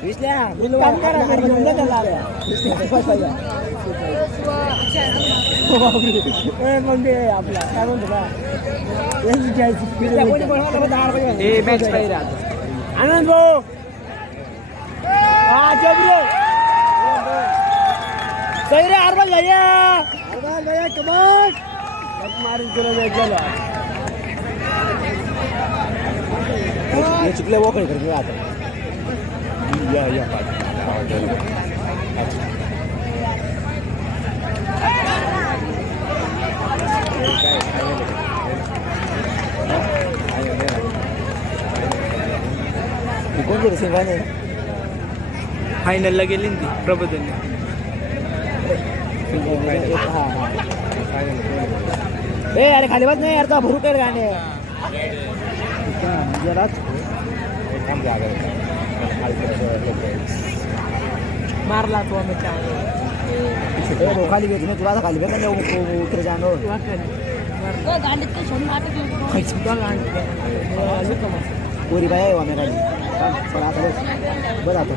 काम करा मग आपला काय म्हणतो का आनंद भाऊ हा जबरो सही रे अरबाज भैया कमाल मारून तुला चलो ये चुकले वो करके आता या कोणते सिंगाने फायनलला गेली ती प्रबोधनने अरे खाली बस नाही यार तो भरू कर गाणे जराच मारला तो आम्ही खाली भेट नाही तुला खाली भेट उतर जाणं पोरी बाय आहे आम्ही गाडी पण आता बरं आता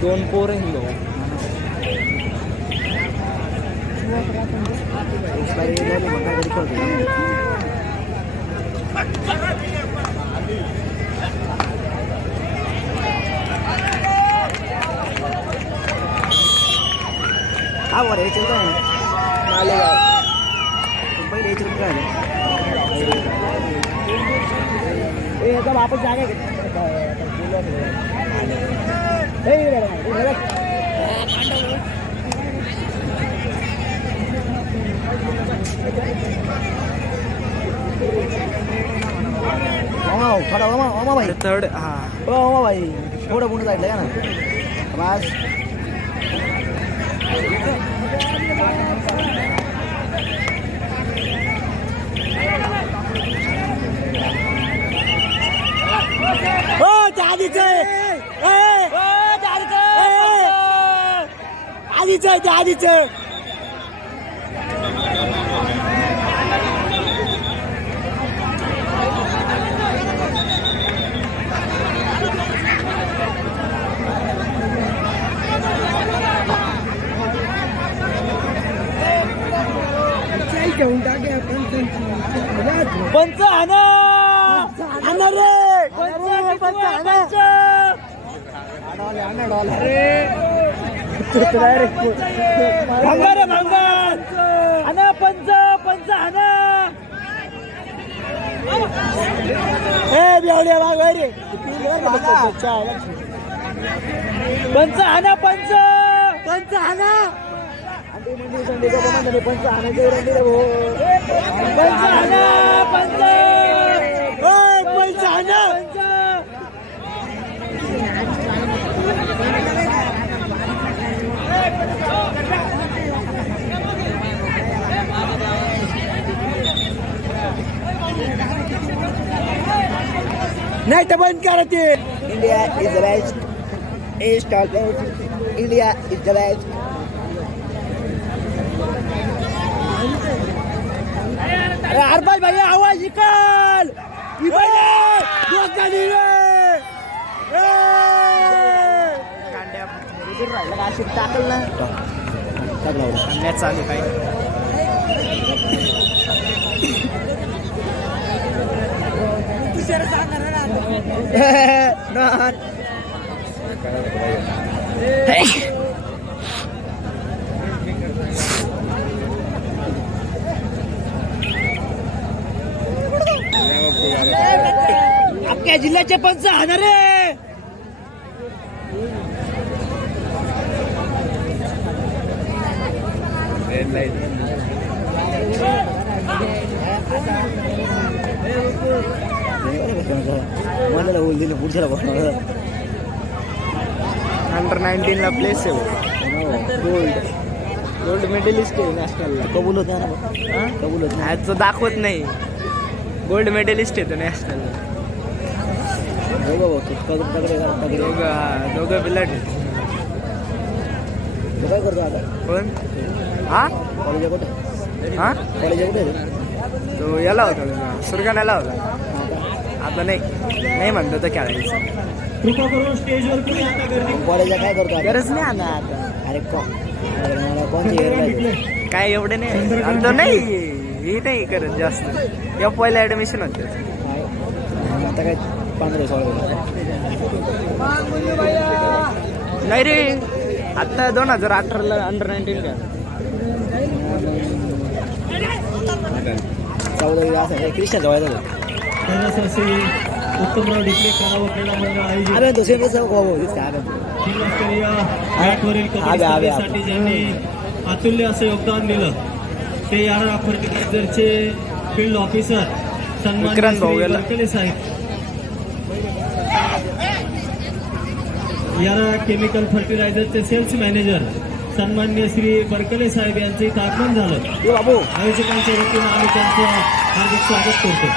दोन पोर हा वर यायचं काय मालेगाव पहिले यायचं काय याचा वापस जागा थोडा भाई थर्ड हा भाई थोडं पुढे जायचं का ना बस आधीच घेऊन टाके पंच आना रे पंच भंगार आना पंच आना बेवड्या वाघ रे पंच आना पंच आना पंच आना नहीं तो बंद करते India is the best east all India is the best Arbaaz भैया आवाज निकाल टाकल ना चालू काय आपल्या जिल्ह्याचे पंच हाणार रे मला होईल दिलं पुढच्याला बघणार अंडर 19ला प्लेस आहे गोल्ड मेडलिस्ट आहे नॅशनलला. कबूल होत नाही ना हां कबूल होत नाही ॲजचं दाखवत नाही. गोल्ड मेडलिस्ट आहे तो नॅशनलला. दोघं बिलट. काय करतो आता कोण हा कॉलेज कुठे हा कॉलेज कुठे तो याला होता सुरगाण्याला होता. आता नाही म्हणतो तर खेळायचं. कृपा करून स्टेजवर कोणी आता गर्दी कॉलेजला काय करतो आता? गरज नाही आणा आता. अरे मला कोणती काय एवढे नाही आणि तो नाही ही नाही करत जास्त. या पहिला ॲडमिशन होते आता काय 15-16 नाही रे. आता 2018ला अंडर 19 का 14 असं क्रिस्टन जवळ कैलास असे उत्तमराव डिप्ले करावं क्रीडा मंडळ आयोजित अरे तो सेम कसं जिल्हास्तरीय मॅटवरील कबड्डी स्पर्धेसाठी ज्यांनी अतुल्य असं योगदान दिलं ते यारा फर्टिलायझरचे फील्ड ऑफिसर सन्माननीय विक्रांत भाऊ श्री गेला. बरकले साहेब, यारा केमिकल फर्टिलायझरचे सेल्स मॅनेजर सन्माननीय श्री बरकले साहेब यांचं इथं आगमन झालं. बाबू आयोजकांच्या वतीनं आम्ही त्यांचं हार्दिक स्वागत करतो.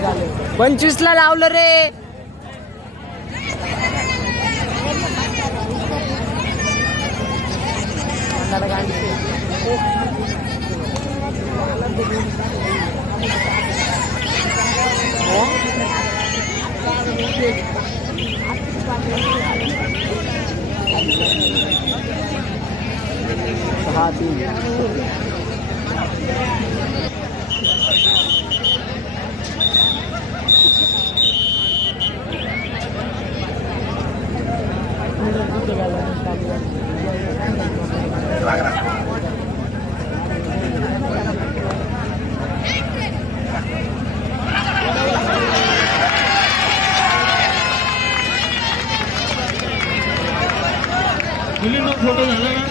झाले 25ला लावलं रे. मुलींना फोटो झाला ना.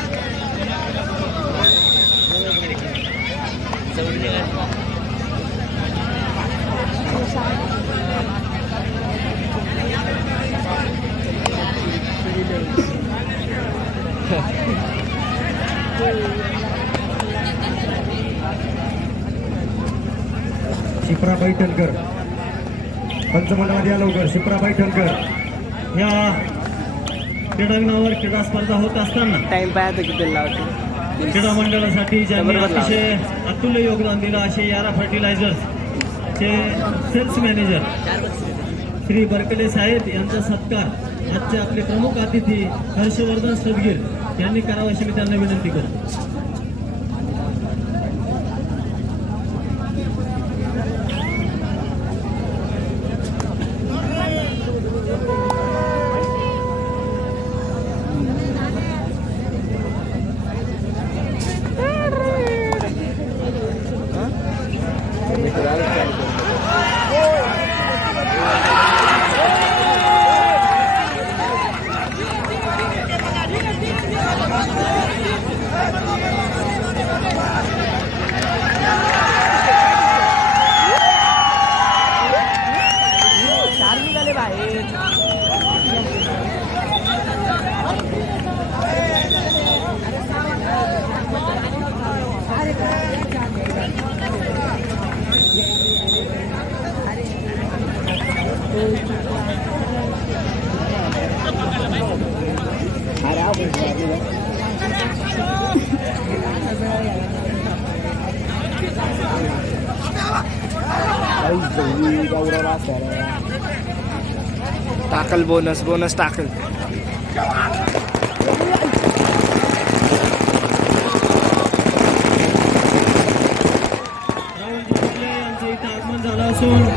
शिप्रा पैठणकर पंचमंडळात या लवकर. शिप्रा पैठणकर या क्रीडांगणावर क्रीडा स्पर्धा होत असताना टाइम पाहतो किती लावतो. क्रीडा मंडळासाठी ज्यांनी बरोबर अतिशय अतुल्य योगदान दिलं असे यारा फर्टिलायझर्सचे सेल्स मॅनेजर श्री बरकले साहेब यांचा सत्कार आजचे आपले प्रमुख अतिथी हर्षवर्धन सदगीर यांनी करावा अशी मी त्यांना विनंती करतो. टाकल बोनस टाकल. यांचं इथं आगमन झालं असून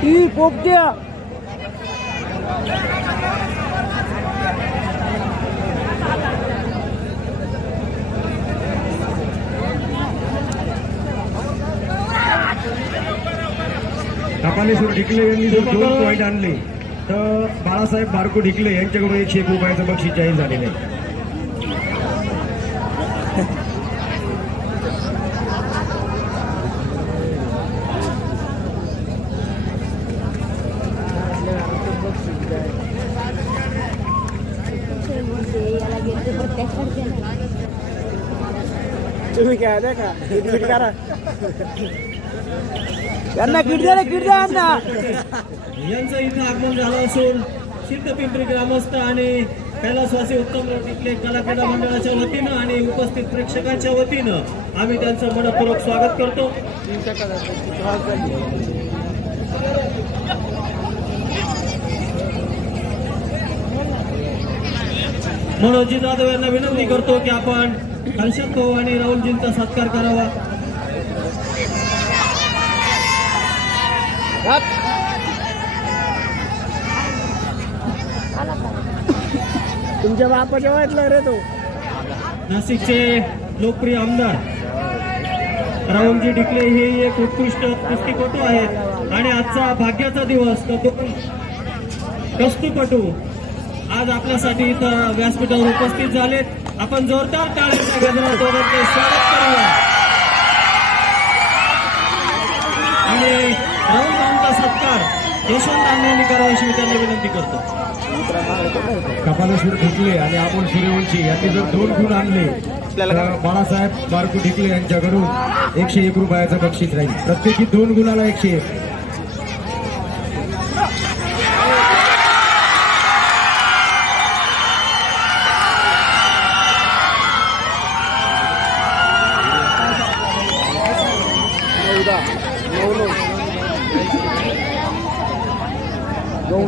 ती पोपट्या कपालेश्वर ढिकले यांनी जर 2 पॉईंट आणले तर बाळासाहेब बारको ढिकले यांच्याकडून 101 रुपयाचं बक्षीस जाहीर झालेलं आहे. तुम्ही काय द्या का किट करा यांना किट द्या यांना यांचं इथं आगमन झालं असून सिद्धपिंपरी ग्रामस्थ आणि कैलासवासी उत्तमराव टिकले कलाक्रीडा मंडळाच्या वतीनं आणि उपस्थित प्रेक्षकांच्या वतीनं आम्ही त्यांचं मनपूर्वक स्वागत करतो. मनोजी जाधव यांना विनंती करतो की आपण हर्षद भाऊ आणि राहुलजींचा सत्कार करावा. तुमच्या बापाच्या वयातला रे तो नाशिकचे लोकप्रिय आमदार राहुलजी ढिकले हे एक उत्कृष्ट कुस्तीपटू आहेत आणि आजचा भाग्याचा दिवस तर दोन कुस्तीपटू आज आपल्यासाठी इथं व्यासपीठावर उपस्थित झालेत. आपण जोरदार टाळ्यांच्या गजरात त्यांचे स्वागत करूया आणि राहुल भाऊंचा सत्कार यशवंत यांनी करावा अशी मी त्यांना विनंती करतो. कपालेश्वर ढिकले आणि अमोल सूर्यवंशी यांनी जर 2 गुण आणले तर बाळासाहेब बारको ढिकले यांच्याकडून 101 रुपयाचं बक्षीस राहील. प्रत्येकी 2 गुणाला 101.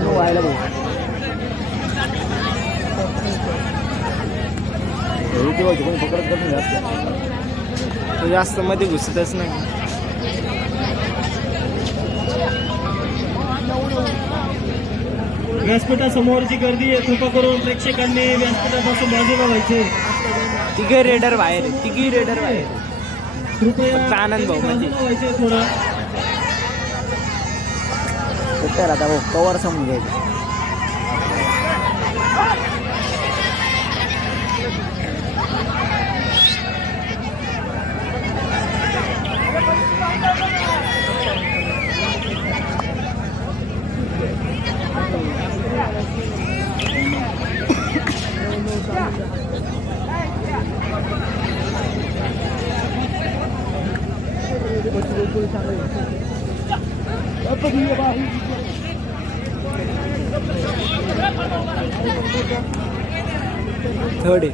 व्हायला भाऊ जास्त मध्ये घुसतच नाही. व्यासपीठासमोरची गर्दी आहे. कृपा करून प्रेक्षकांनी व्यासपीठापासून बाजूला व्हायचे. तिघे रेडर बाहेर आहे. तिघी रेडर बाहेर. कृपया फक्त आनंद भाऊ म्हणजे. बाजूला व्हायचे थोडं. आता भाऊ कवर समजून घ्यायचं थर्ड आहे.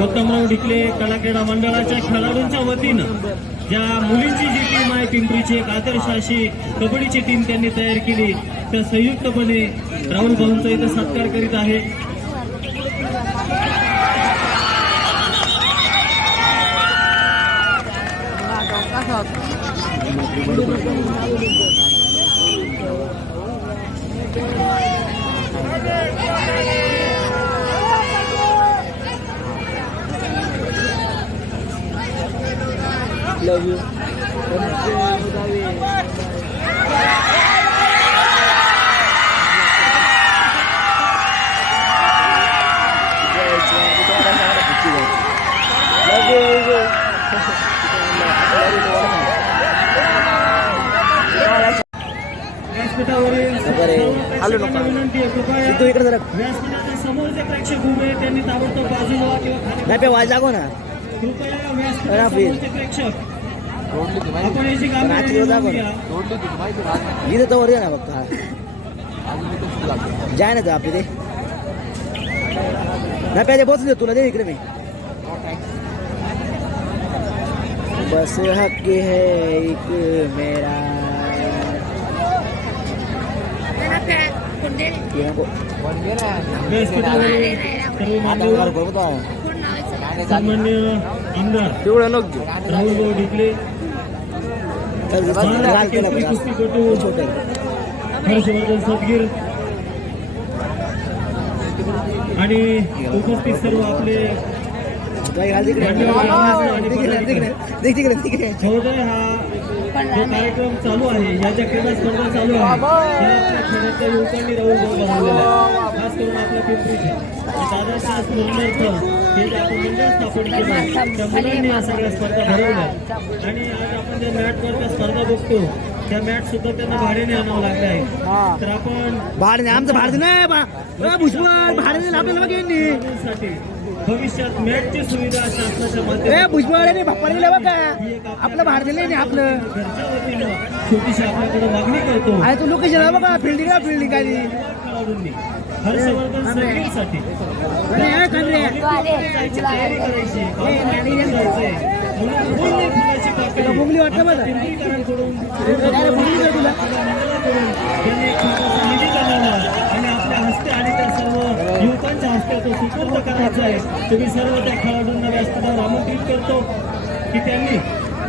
उत्तमराव ढिकले कलाक्रीडा मंडळाच्या खेळाडूंच्या वतीनं ज्या मुलींची जी टीम आहे पिंपरीची एक आदर्श अशी कबड्डीची टीम त्यांनी तयार केली त्या संयुक्तपणे राहुल भाऊंचा इथं सत्कार करीत आहे. लव यू व्यासपीठावरील विनंती आहे कृपया तू इकडे जरा व्यासपीठाच्या समोरचे प्रेक्षक उभे आहेत, त्यांनी ताबडतोब बाजूला किंवा खाली नाही पे वाज लागो ना कृपया व्यासपीठाच्या समोरचे प्रेक्षक आपण याची रात्री होता कामगिरी पण इथं तर वर ना फक्त जाय ना आपली ते नाही पाहिजे बसले तुला दे इकडे मी बस हक है एक मेरा ये नको. व्यासपीठावर सर्व मान्यवर सन्माननीय आमदार तेवढं नको राहुल भाऊ ढिकले, घाल केला केसरी बघा. कुस्तीपटू छोटे हर्षवर्धन सदगीर आणि उपस्थित सर्व आपले घाल तिकडे तिकडे महोदय. हा जो कार्यक्रम चालू आहे, या ज्या क्रीडा स्पर्धा चालू आहे, त्या आपल्या खेड्यातल्या युवकांनी राहुल भाऊ बनवलेल्या आहेत. खास करून आपल्या पिंपरीच्या दादाच्या स्मरणार्थ हे जे आपण मंडळ स्थापन केलं आहे, त्या मुलांनी या सगळ्या स्पर्धा भरवल्या. आणि आज आपण ज्या मॅटवर त्या स्पर्धा बघतो, त्या मॅट सुद्धा त्यांना भाड्याने आणावं लागले आहे. तर आपण भाडे आमचं भाडे नाही भुजबळ भाडे आपल्याला बघ साठी भविष्यात मॅटची सुविधा शासनाच्या माध्यमातून भुजबळ भाप्पा दिलं बघा आपलं भाडे दिले नाही आपलं घरच्या वतीनं छोटीशी आपल्याकडे मागणी करतो. आहे तो लोकेशन बघा फिल्डिंग फिल्डिंग काय खेळाडूंनी हर्षवर्धन सदगीरसाठी जायची तयारी करायची, जायचंय. म्हणून फुलाची पाकळी मुंगली वाटतं माझं पिंपरीकरांकडून त्यांनी एक छोटासा निधी बनवला आणि आपल्या हस्ते आणि त्या सर्व युवकांच्या हस्ते तो सुपूर्द करायचा आहे. तुम्ही सर्व त्या खेळाडूंना व्यासपीठावर आमंत्रित करतो की त्यांनी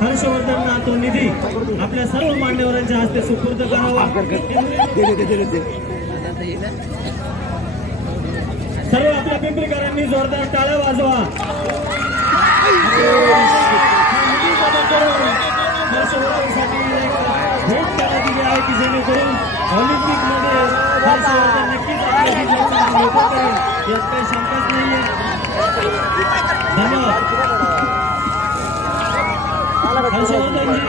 हर्षवर्धनना तो निधी आपल्या सर्व मान्यवरांच्या हस्ते सुपूर्द करावा. सर्व आपल्या पिंपरीकरांनी जोरदार टाळ्या वाजवा. हर्षवर्धनसाठी एक भेट त्याला दिली आहे की जेणेकरून ऑलिम्पिकमध्ये हर्षवर्धन नक्कीच आपल्या विजयाचा मोठा करेल, यात काही शंकाच नाहीये. धन्यवाद. हर्षवर्धनजी,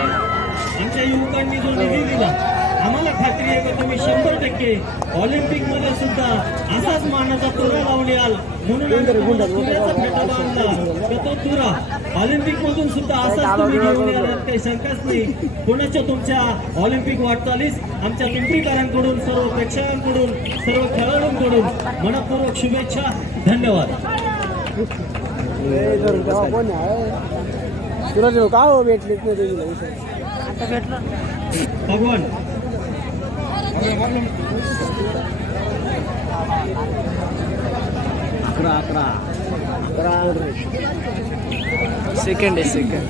आमच्या युवकांनी जो निधी दिला, आम्हाला खात्री आहे की तुम्ही 100% ऑलिम्पिकमध्ये सुद्धा असाच मानाचा तुरा लावून याल. म्हणून तुऱ्याचा फेटा बांधला तर तो तुरा ऑलिम्पिकमधून सुद्धा असाच तुम्ही घेऊन याल, काही शंकाच नाही. कोणाच्या तुमच्या ऑलिम्पिक वाटचालीस आमच्या पिंपरीकरांकडून, सर्व प्रेक्षकांकडून, सर्व खेळाडूंकडून मनपूर्वक शुभेच्छा. धन्यवाद. का हो भेटलीच नाही आता भेटला भगवान. अकरा सेकंड आहे सेकंड.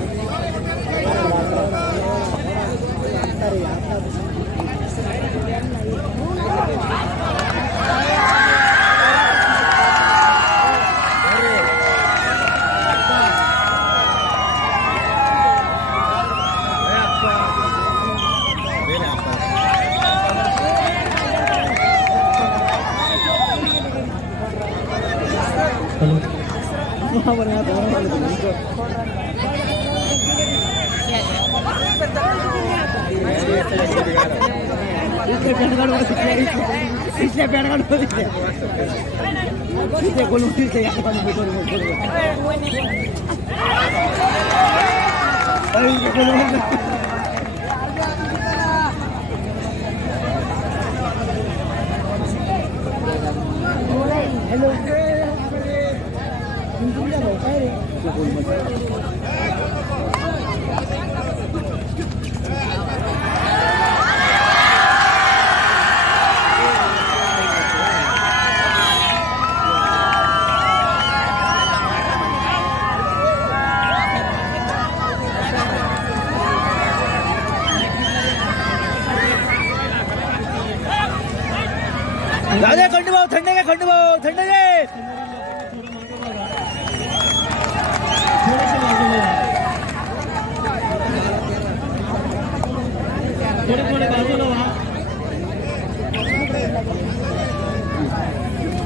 पिछले पैड काढून कोण हॅलो दादा खंडू भाऊ थंड घे, खंडू भाऊ थंड घे. थोडे थोडे बाजूला व्हा.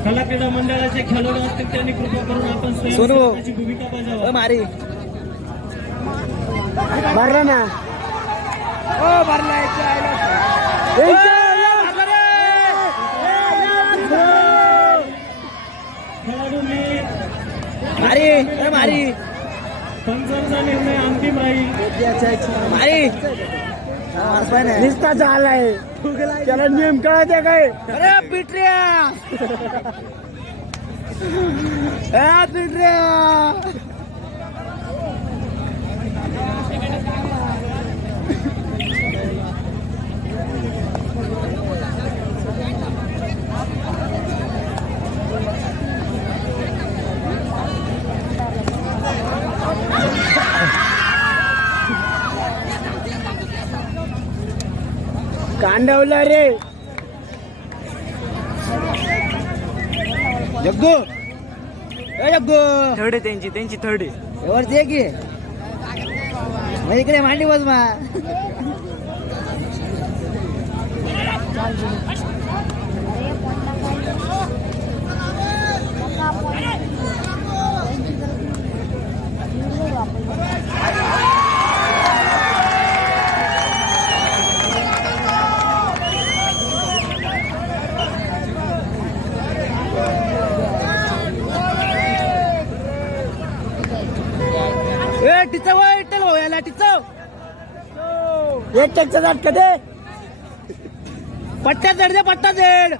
कला क्रीडा मंडळाचे खेळाडू असतील त्यांनी कृपा करून आपण स्वयंसेवकाची भूमिका बजावा. मारी भरला ना ओ भरला खेळाडूंनी मारी मारी पंचांचा निर्णय अंतिम राहील. मारी निस्ता झालाय त्याला नियम कळते काय. अरे पिटऱ्या पिटऱ्या कांडवला रे जग्गू ए जग्गू थर्ड आहे त्यांची थर्ड आहे. वरती की मग इकडे मांडी बस मा टिचव इटल हो याला टिचव एक टॅक्सचा झटका दे पट्ट्या जड दे पट्टा जड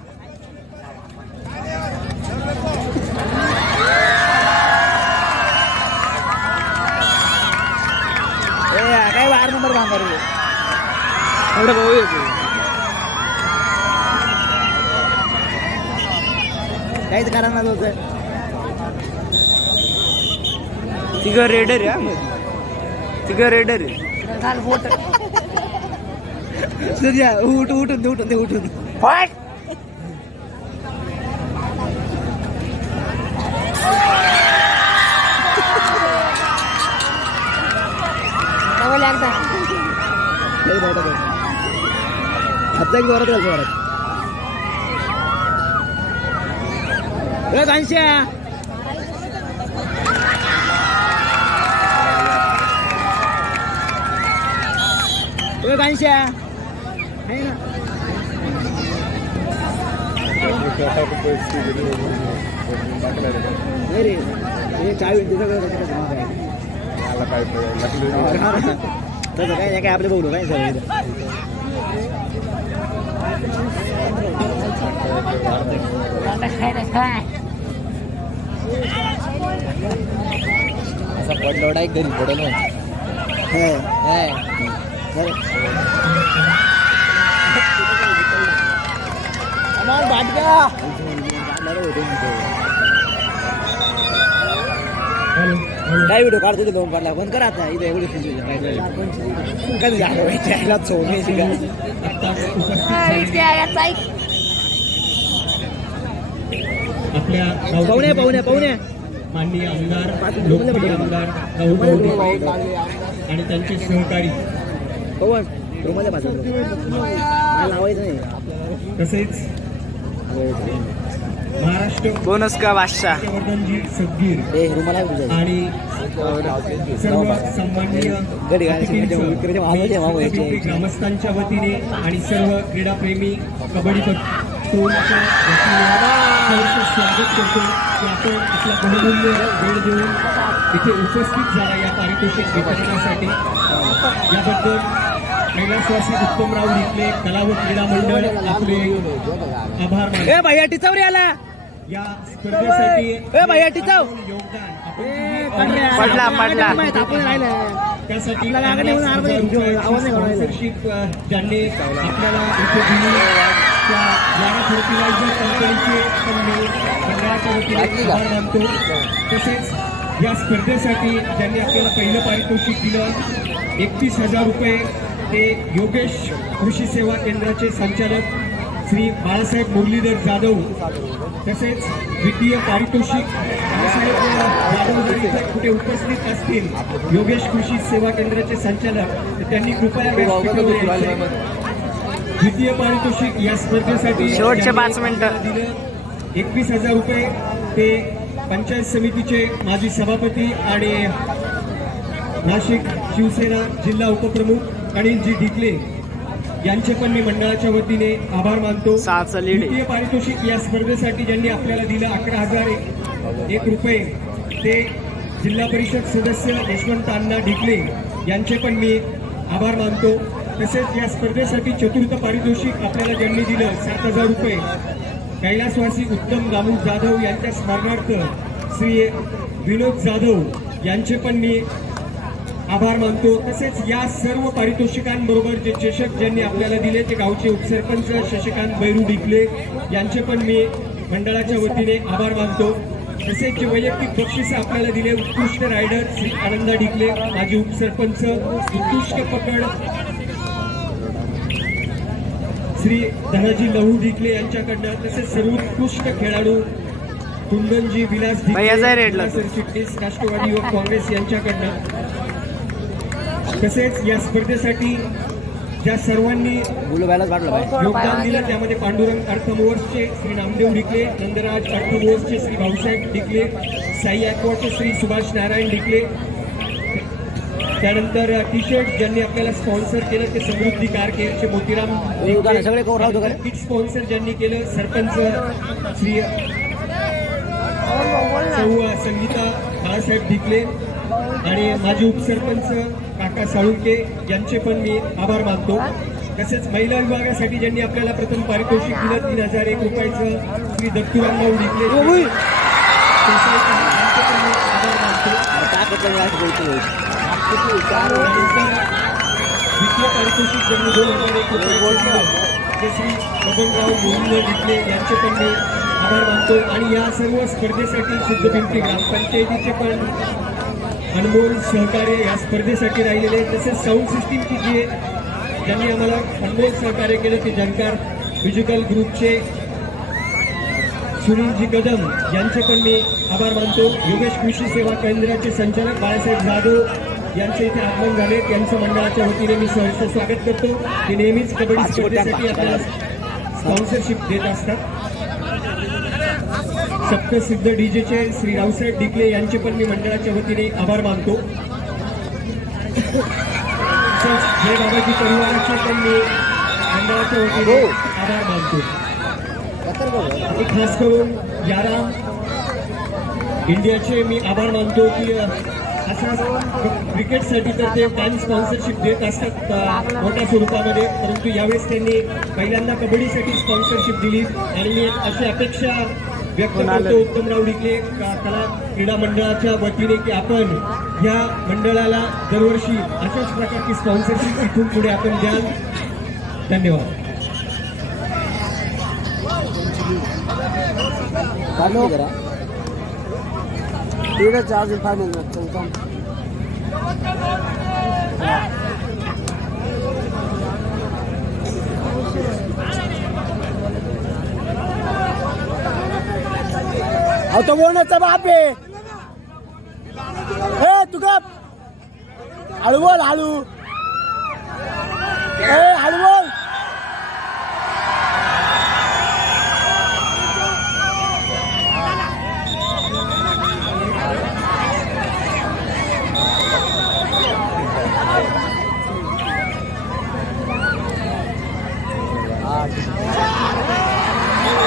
काय 12 नंबर बांधणार एवढं भाऊ येतो काहीच कारण होतं तिघं रेडर आहे तिघं रेडर आहे. काल बोट सूर्या उठून दे उठून फाट आता जोरात घाल जोरात कांश्या कांश्या आहे ना नाही रे हे चावी तसं काय नाही काय आपले बोलू काय सर असा पडलोडा एक घरी पडलो काय व्हिडिओ काढतो ते लोन काढला बंद करा आता इथे एवढी कधी झालं सोडण्याची आपल्या पाहुण्या माननीय आमदार लोकप्रिय आमदार राहुल गावडे आणि त्यांचे सहकारी पवन रुमाला लावायचं नाही तसेच महाराष्ट्र बोनस का बादशाह वर्धनजी सदगीर हे रुमाला आणि सर्व सन्माननीय ग्रामस्थांच्या वतीने आणि सर्व क्रीडाप्रेमी कबड्डीपटूंच्या वतीने स्वागत करतो की आपण आपला बहुमूल्य वेळ देऊन इथे उपस्थित झाला या पारितोषिक वितरणासाठी. याबद्दल कैलासवासी उत्तमराव निकले कला व क्रीडा मंडळ आपले आभार मानतो. ए भैया टिचवरी आला या स्पर्धेसाठी ए भैया टिचव योगदान पडला. आपण राहिलं त्यासाठी आपल्याला आकडे होऊन आवाज नाही काढायला. स्पॉन्सरशिप ज्यांनी आपल्याला इथे दिली त्या यारा फर्टिलायझर कंपनीचे पण मी मंडळाच्या वतीने आभार मानतो. तसेच या स्पर्धेसाठी ज्यांनी आपल्याला पहिलं पारितोषिक दिलं 31,000 रुपये ते योगेश कृषी सेवा केंद्राचे संचालक श्री बाळासाहेब मुरलीधर जाधव. तसेच द्वितीय पारितोषिक बाळासाहेब जाधव जर इथे कुठे उपस्थित असतील योगेश कृषी सेवा केंद्राचे संचालक तर त्यांनी कृपया व्यासपीठावर यायचे. द्वितीय पारितोषिक या स्पर्धेसाठी शेवटचे 5 मिनिटं दिलं 21,000 रुपये ते पंचायत समितीचे माजी सभापती आणि नाशिक शिवसेना जिल्हा उपप्रमुख अनिलजी डिकले यांचे पण मी मंडळाच्या वतीने आभार मानतो. 6चं लीड आहे. द्वितीय पारितोषिक या स्पर्धेसाठी ज्यांनी आपल्याला दिलं 11,001 रुपये ते जिल्हा परिषद सदस्य यशवंत अण्णा डिकले यांचे पण मी आभार मानतो. तसेच या स्पर्धेसाठी चतुर्थ पारितोषिक आपल्याला ज्यांनी दिलं 7,000 रुपये कैलासवासी उत्तम दामू जाधव यांच्या स्मरणार्थ श्री विनोद जाधव यांचे पण मी आभार मानतो. तसेच या सर्व पारितोषिकांबरोबर जे चषक ज्यांनी आपल्याला दिले ते गावचे उपसरपंच शशिकांत बैरू डिकले यांचे पण मी मंडळाच्या वतीने आभार मानतो. तसेच जे वैयक्तिक बक्षीस आपल्याला दिले उत्कृष्ट रायडर श्री आनंदा डिकले माजी उपसरपंच, उत्कृष्ट पकड श्री धनाजी लहू ढिकले यांच्याकडनं, तसेच सर्वोत्कृष्ट खेळाडू कुंदनजी विलास ढिकले सरचिटणीस राष्ट्रवादी युवक काँग्रेस यांच्याकडनं, तसेच या स्पर्धेसाठी ज्या सर्वांनी योगदान दिलं त्यामध्ये पांडुरंग अर्थमोर्सचे श्री नामदेव ढिकले, नंदराज अर्थमोर्सचे श्री भाऊसाहेब ढिकले, साई ॲक्वाचे श्री सुभाष नारायण ढिकले, त्यानंतर टी शर्ट ज्यांनी आपल्याला स्पॉन्सर केलं ते समृद्धी कार केअरचे मोतीराम ढिकले, किट स्पॉन्सर ज्यांनी केलं सरपंच श्री सौ संगीता बाळासाहेब ढिकले आणि माजी उपसरपंच काका साळुंके यांचे पण मी आभार मानतो. तसेच महिला विभागासाठी ज्यांनी आपल्याला प्रथम पारितोषिक दिलं 3001 रुपयाचं श्री दत्तूरामभाऊ ढिकले यांचे पण मी आभार मानतो. द्वितीय पारितोषिक ज्यांनी 2001 रुपये ते श्री बबनराव मोहिंद ढिकले यांचे पण मी आभार मानतो. आणि या सर्व स्पर्धेसाठी सिद्धपिंपरी ग्रामपंचायतीचे पण अनमोल सहकार्य या स्पर्धेसाठी राहिलेले, तसेच साऊंड सिस्टीमची ज्यांनी आम्हाला अनमोल सहकार्य केलं ते जानकार म्युझिकल ग्रुपचे सुनीलजी कदम यांचे पण मी आभार मानतो. योगेश कृषी सेवा केंद्राचे संचालक बाळासाहेब जाधव यांचे इथे आगमन झाले, त्यांचं मंडळाच्या वतीने मी सहर्ष स्वागत करतो. ते नेहमीच कबड्डी स्पर्धेसाठी आपल्याला स्पॉन्सरशिप देत असतात. सप्तसिद्ध डीजेचे श्री रावसाहेब ढिकले यांचे पण मी मंडळाच्या वतीने आभार मानतो. जय बाबाजी परिवाराचे पण मी मंडळाच्या वतीने आभार मानतो. आणि खास करून याराम इंडियाचे मी आभार मानतो की अशा क्रिकेटसाठी तर ते फॅन स्पॉन्सरशिप देत असतात मोठ्या स्वरूपामध्ये, परंतु यावेळेस त्यांनी पहिल्यांदा कबड्डीसाठी स्पॉन्सरशिप दिली आणि मी अशी अपेक्षा व्यक्त करतो उत्तमराव ढिकले कला क्रीडा मंडळाच्या वतीने की आपण या मंडळाला दरवर्षी अशाच प्रकारची स्पॉन्सरशिप इथून पुढे आपण द्याल. धन्यवाद. तो बोलण्याचा बाप आहे. हे तू का हळू बोल, हळू हळू बोल.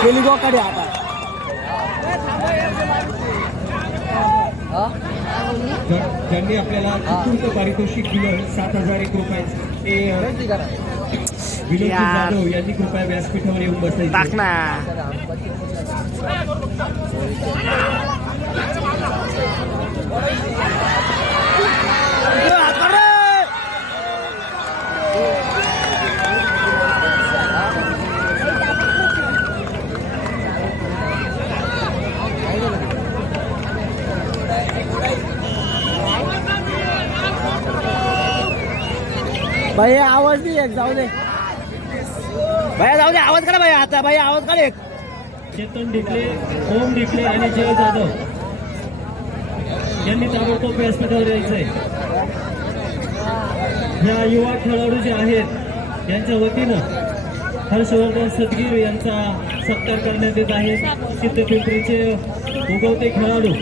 गेली गोकडे आता ज्यांनी आपल्याला उत्कृष्ट पारितोषिक दिलं 7001 रुपयाचं ते विनोद जाधव यांनी कृपया व्यासपीठावर येऊन बसायचं. भैया आवाज नाही एक, जाऊ दे भैया, जाऊ दे आवाज करा भैया. आता भैया आवाज काढ एक. चेतन ढिकले, ओम ढिकले आणि जय जाधव यांनी ताबडतोब व्यासपीठावर यायचंय. ह्या युवा खेळाडू जे आहेत यांच्या वतीनं हर्षवर्धन सदगीर यांचा सत्कार करण्यात येत आहे. सिद्धपिंपरीचे उगवते खेळाडू